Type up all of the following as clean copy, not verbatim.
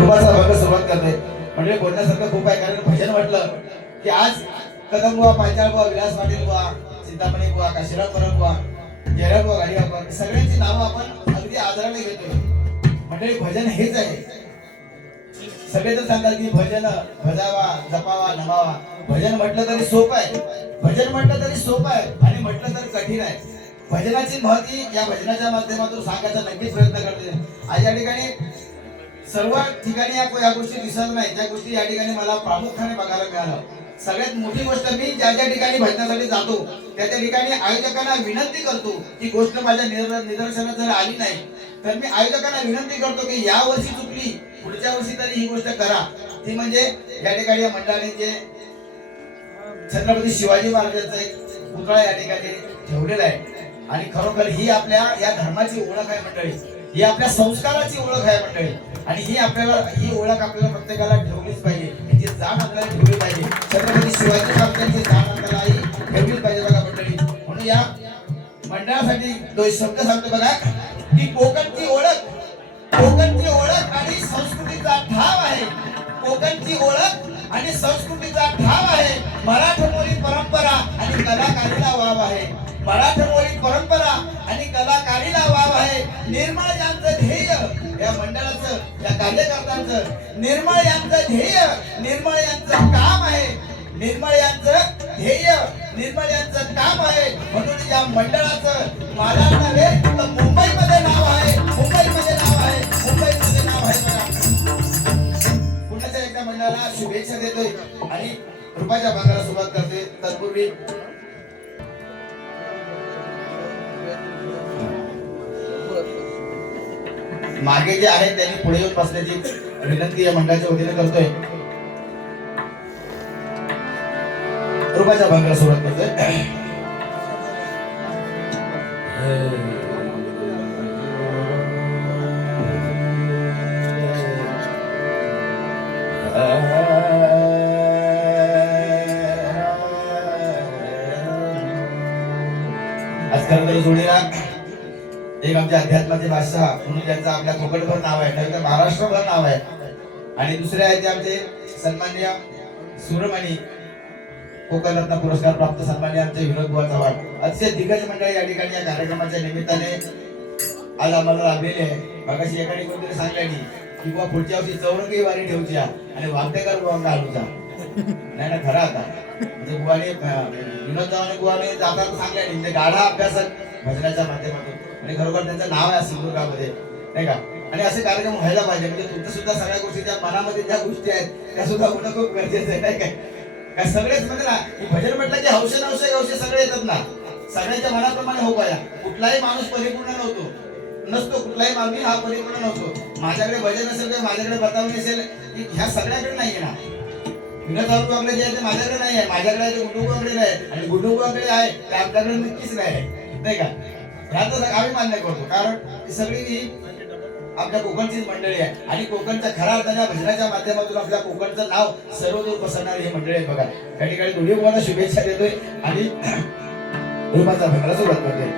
रूपाचा भाग सुरुवात करते म्हणजे बोलण्यासारखं खूप आहे. कारण भजन म्हटलं की आज कदम बुवा, पांचाळ बुवा, विलास पाटील बुवा, चिंतामणी बुवा, काशीराम परब बुवा, जयराम बुवा, गाडी बुवा, सगळ्यांची नावं आपण अगदी आदराने घेतोय. म्हणजे भजन हेच आहे. सगळे तर सांगतात की भजन भजावा, जपावा, नमावा. भजन म्हटलं तरी सोपं आहे, भजन म्हटलं तरी सोपं आहे आणि म्हटलं तरी कठीण आहे. भजनाची महती या भजनाच्या माध्यमातून सांगायचा नक्कीच प्रयत्न करते. आज या ठिकाणी सर्व ठिकाणी या गोष्टी दिसत नाही, ज्या गोष्टी या ठिकाणी मला प्रामुख्याने बघायला मिळालं. सगळ्यात मोठी गोष्ट, मी ज्या ज्या ठिकाणी भजनासाठी जातो त्या त्या ठिकाणी आयोजकांना विनंती करतो की गोष्ट माझ्या निदर्शनात जर आली नाही तर मी आयोजकांना विनंती करतो की या वर्षी चुकली, पुढच्या वर्षी तरी ही गोष्ट करा. ती म्हणजे या ठिकाणी या मंडळाने जे छत्रपती शिवाजी महाराजांचा एक पुतळा या ठिकाणी ठेवलेला आहे आणि खरोखर ही आपल्या या धर्माची ओळख आहे मंडळी, ही आपल्या संस्काराची ओळख आहे मंडळी आणि ही ओळख आपल्याला प्रत्येकाला ठेवलीच पाहिजे. याची जाण आपल्याला ठेवली पाहिजे. छत्रपती शिवाजी महाराजांची जाण आपल्याला ठेवलीच पाहिजे बघा मंडळी. म्हणून या मंडळासाठी तो शब्द सांगतो बघा की कोकणची ओळख आणि संस्कृतीचा ठाव आहे. कोकणची ओळख आणि संस्कृतीचा ठाव आहे. मराठमोळी परंपरा आणि कलाकारीला वाव आहे. मराठमोळी परंपरा आणि कलाकारीला वाव आहे. निर्मळ यांचं ध्येय, या मंडळाचं, या कार्यकर्त्यांचं निर्मळ यांचं ध्येय, निर्मळ यांचं काम आहे. निर्मळ यांचं ध्येय, निर्मळ यांचं काम आहे. म्हणून या मंडळाचं मला नव्हे तर मुंबईमध्ये नाव आहे, मुंबईमध्ये नाव आहे, मुंबईमध्ये नाव आहे बघा. पुण्याच्या एका मंडळाला शुभेच्छा देतोय आणि रुपाच्या भागाला सुरुवात करते. तत्पूर्वी मागे जे आहेत त्यांनी पुढे येऊन बसण्याची विनंती या मंडळाच्या वतीने करतोय. रुपाच्या भागाला सुरुवात करतोय. आज खरं तर जोडीला एक आमच्या अध्यात्माचे बादशाह म्हणून त्यांचं आपल्या कोकणभर नाव आहे, तर महाराष्ट्रभर नाव आहे. आणि दुसरे आहेत ते आमचे सन्माननीय सुरमणी कोकणरत्न पुरस्कार प्राप्त सन्माननीय आमचे विनोद बुवा चव्हाण. अतिशय दिग्गज मंडळी या ठिकाणी या कार्यक्रमाच्या निमित्ताने आज आम्हाला लाभलेले आहे. मगाशी एकाने कोणतरी सांगल्यानी की बुवा पुढच्या वर्षी चौरंगी वारी ठेवची आणि वाद्यकार बुवा घालूचा. नाही ना खरं आता म्हणजे बुवाने विनोद चव्हाण बुवाने जाताना सांगल्यानी म्हणजे गाढा अभ्यासक भजनाच्या माध्यमातून आणि खरोखर त्यांचं नाव आहे सिंधुदुर्गामध्ये नाही का. आणि असे कार्यक्रम व्हायला पाहिजे. म्हणजे तुमचं सुद्धा सगळ्या गोष्टी ज्या मनामध्ये ज्या गोष्टी आहेत त्या सुद्धा होणं खूप गरजेचं आहे नाही काय. सगळेच म्हणजे ना भजन म्हटलं की हौशे नवशे गवशे सगळे येतात ना. सगळ्यांच्या मनाप्रमाणे हो पाया. कुठलाही माणूस परिपूर्ण नसतो, कुठलाही माणूस हा परिपूर्ण नसतो. माझ्याकडे भजन असेल तर माझ्याकडे बतावणी असेल की ह्या सगळ्याकडे नाहीये ना. विनोद वांगडे जे आहे ते माझ्याकडे नाही आहे, माझ्याकडे आहे ते गुंडू वांगडे नाही आणि गुंडू वांगडे आहे ते आपल्याकडे नक्कीच नाही का. ह्याचं आम्ही मान्य करतो कारण सगळी ही आपल्या कोकणचीच मंडळी आहे आणि कोकणच्या खऱ्या अर्थाने भजनाच्या माध्यमातून आपल्या कोकणचं नाव सर्वदूर पसरणारी ही मंडळी आहे बघा. त्या ठिकाणी दोन्ही मुलांना शुभेच्छा देतोय आणि रूपाचा भंगाला सुरुवात करतोय.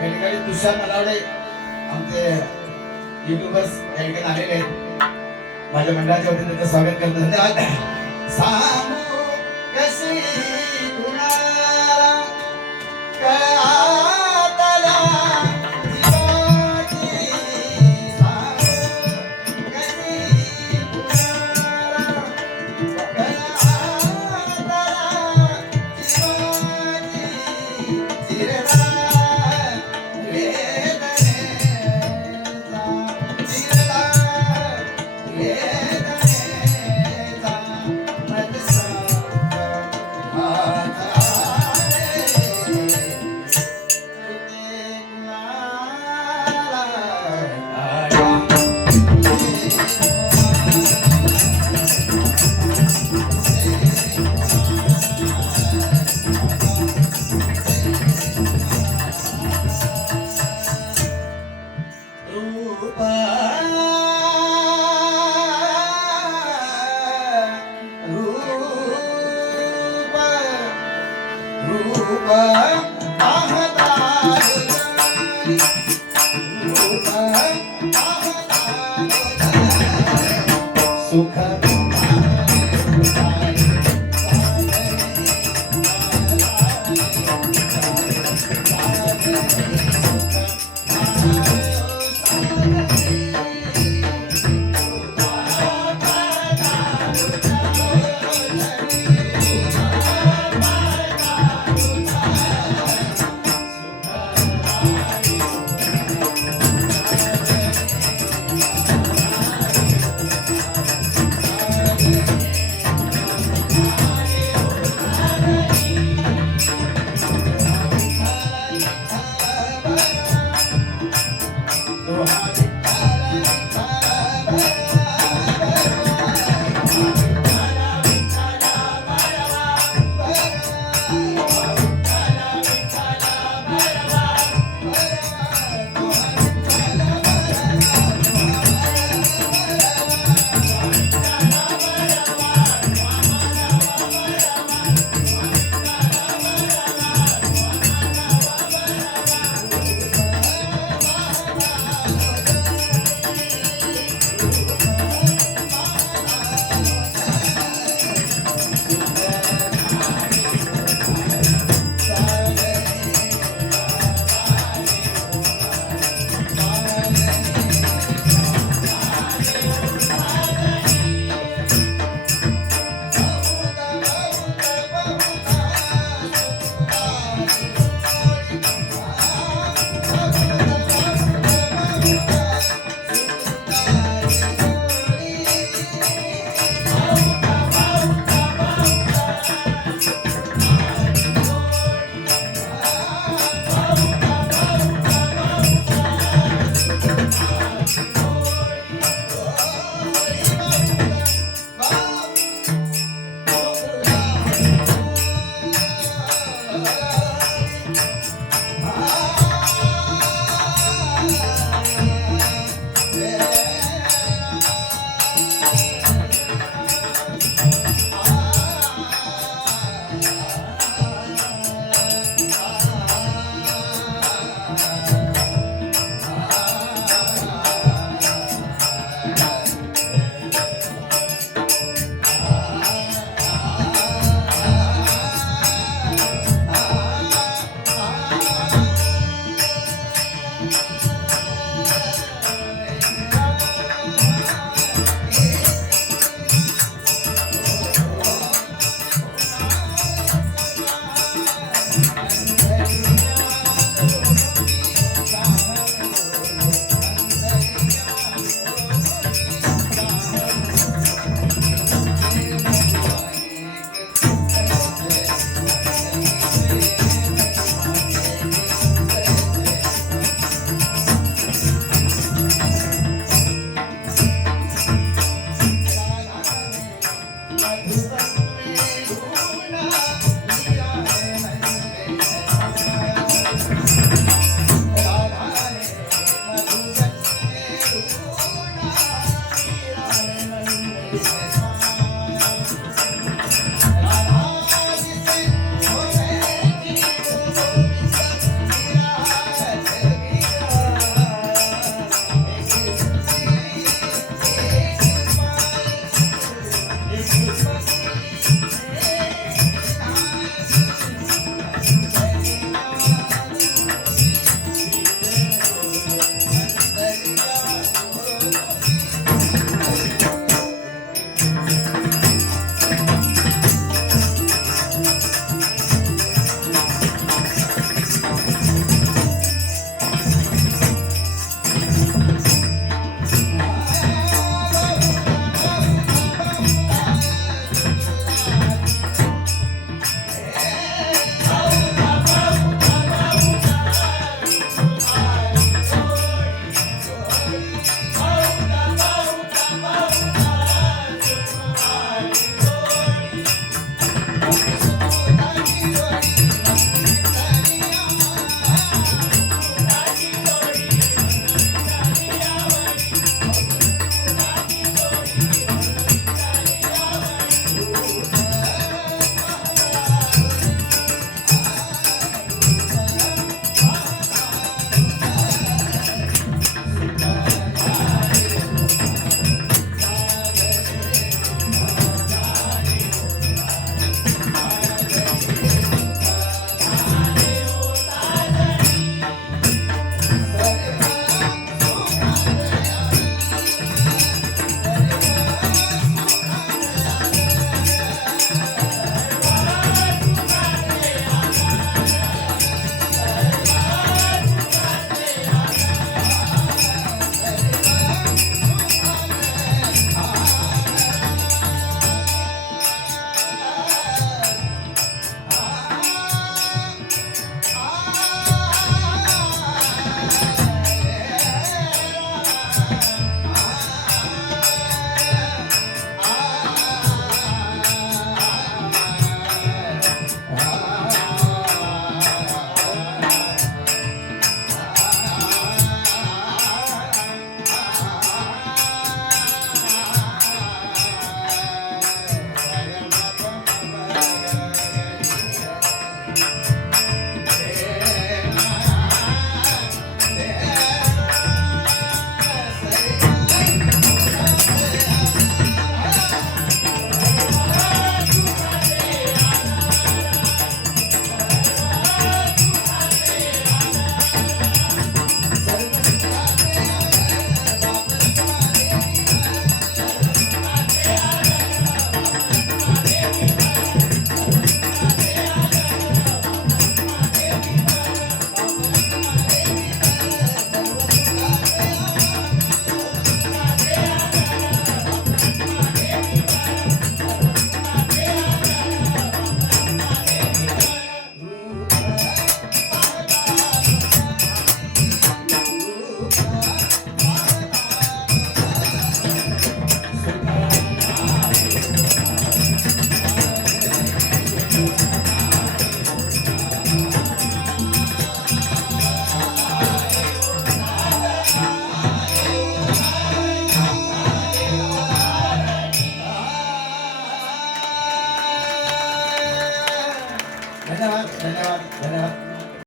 या ठिकाणी तुषार मलावडे आमचे युट्यूबर्स या ठिकाणी आलेले आहेत. माझ्या मंडळाच्या वतीने त्यांचं स्वागत करतो. धन्यवाद. सांगू कशी कुणाला कळातला जीवाची, सांगू कशी कुणाला कळातला जीवाची, चिरला वेदनेचा, चिरला वेदनेचा मनसा माझा रे, तुझे कुणाला आला. रूपा रूपा रूपा आहता